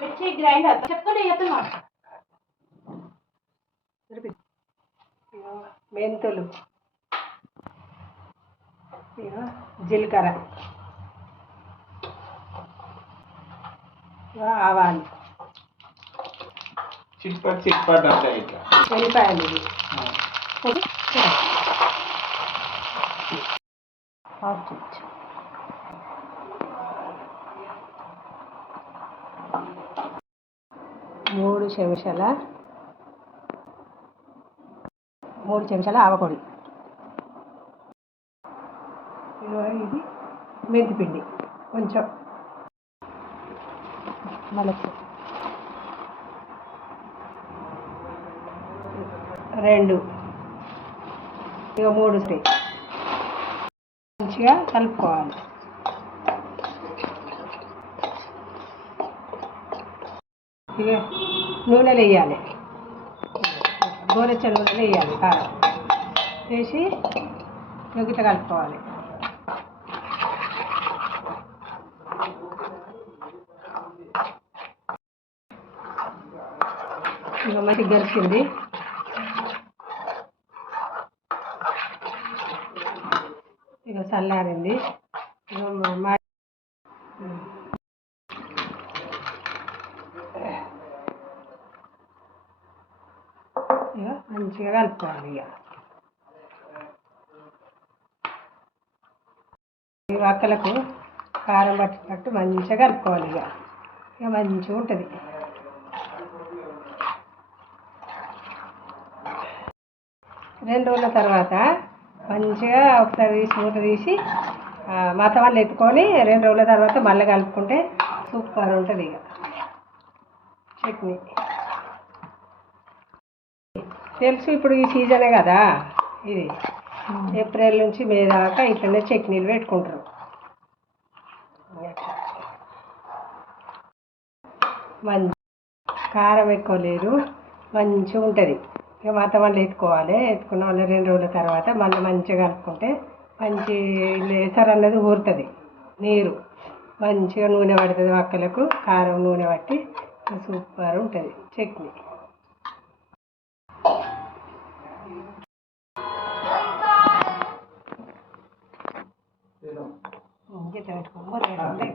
మిర్చి గ్రైండర్ చెప్తుంటే చెప్తున్నా. మెంతులు, జీలకర్ర, ఆవాలు, చిట్పట్ చిట్పట్ అంటే వెల్లిపాయలు, మూడు చెంచాల ఆవపొడి, ఇది మెంతిపిండి కొంచెం, మళ్ళీ 2 ఇక 3 మంచిగా కలుపుకోవాలి. ఇక నూనెలు వేయాలి, గోరెచ్చ నూనెలు వేయాలి, కారం వేసి గిట్ల కలుపుకోవాలి. ఇక మంచిగా గరిచింది. ఇక చల్లారింది. ఇక మంచిగా కలుపుకోవాలి. ఇక వక్కలకు కారం పట్టినట్టు మంచిగా కలుపుకోవాలి. ఇక మంచిగా ఉంటుంది. రెండు రోజుల తర్వాత మంచిగా ఒకసారి మూత తీసి మత వాళ్ళు ఎత్తుకొని 2 రోజుల తర్వాత మళ్ళీ కలుపుకుంటే సూపర్ ఉంటుంది. ఇక చట్నీ తెలుసు, ఇప్పుడు ఈ సీజనే కదా, ఇది ఏప్రిల్ నుంచి మే దాకా ఇట్లనే చట్నీలు పెట్టుకుంటారు. మంచి కారం ఎక్కువ లేదు, మంచిగా ఉంటుంది. ఇక మత వాళ్ళు ఎత్తుకున్న వాళ్ళు 2 రోజుల తర్వాత మళ్ళీ మంచిగా కలుపుకుంటే మంచి ఎసరు అన్నది ఊరుతుంది, నీరు మంచిగా నూనె పడుతుంది. వక్కలకు కారం నూనె పట్టి సూపర్ ఉంటుంది చట్నీ. గిట్ల పెట్టుకోవాలి.